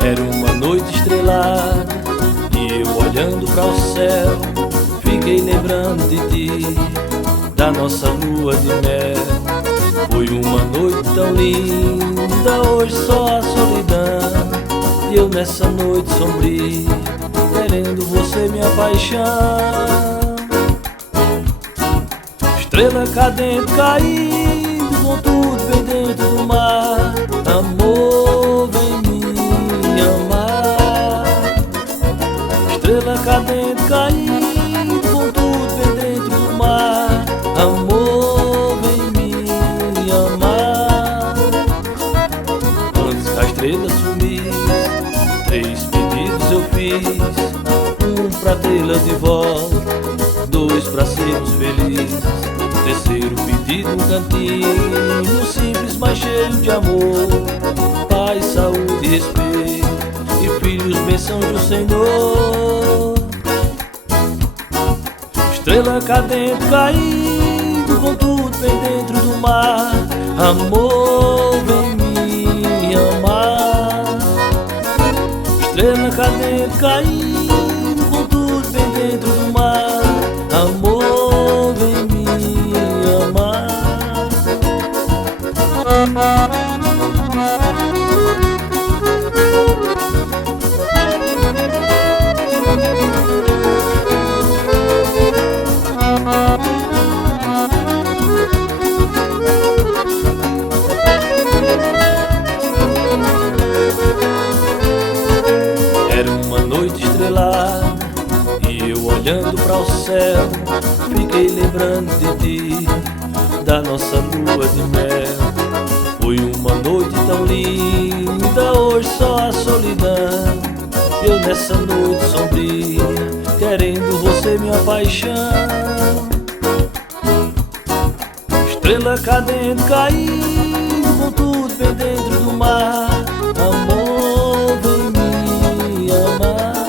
Era uma noite estrelada e eu olhando para o céu fiquei lembrando de ti, da nossa lua de mel. Foi uma noite tão linda, hoje só a solidão, e eu nessa noite sombria, querendo você, minha paixão. Estrela cadente caindo, com tudo bem dentro do mar. Amor, vem me amar. Estrela cadente caindo, com tudo bem dentro do mar. Amor, vem me amar. Antes que a estrela sumisse, 3 pedidos eu fiz: 1 pra tê-la de volta, 2 pra sermos felizes, 3º pedido um cantinho simples, mas cheio de amor, paz, saúde e respeito, e filhos, bênção do Senhor. Estrela cadente caindo, com tudo bem dentro do mar. Amor, vem me amar. Estrela cadente caindo, com tudo bem dentro do mar. Amor, vem me amar. Era uma noite estrelada e eu olhando para o céu fiquei lembrando de ti, da nossa lua de mel. Foi uma noite tão linda, hoje só a solidão, eu nessa noite sombria, querendo você, minha paixão. Estrela cadente caindo, com tudo bem dentro do mar. Amor, vem me amar.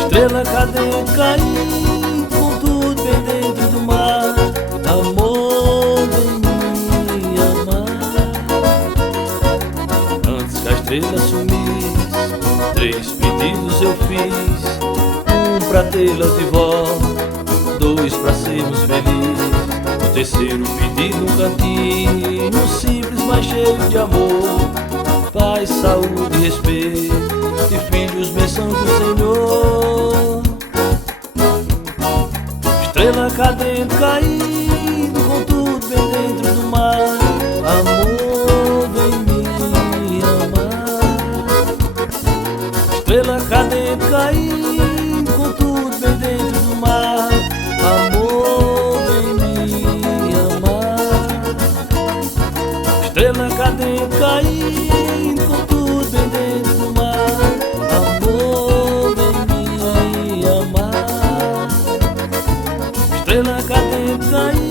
Estrela cadente caindo, com tudo bem dentro do mar. Amor, vem me amar. Antes que a estrela sumisse, 3 pedidos eu fiz: 1 pra tê-la de volta, 2 pra sermos felizes, o 3º pedido um cantinho simples, mas cheio de amor, paz, saúde e respeito, e filhos, bênção do Senhor. Estrela cadente caindo, com tudo bem dentro do mar. Amor, vem me amar. Estrela cadente caindo, com tudo bem dentro do mar. Amor, vem me amar. Estrela cadente caindo, com tudo bem dentro do mar. Amor, vem me amar. Estrela cadente caindo.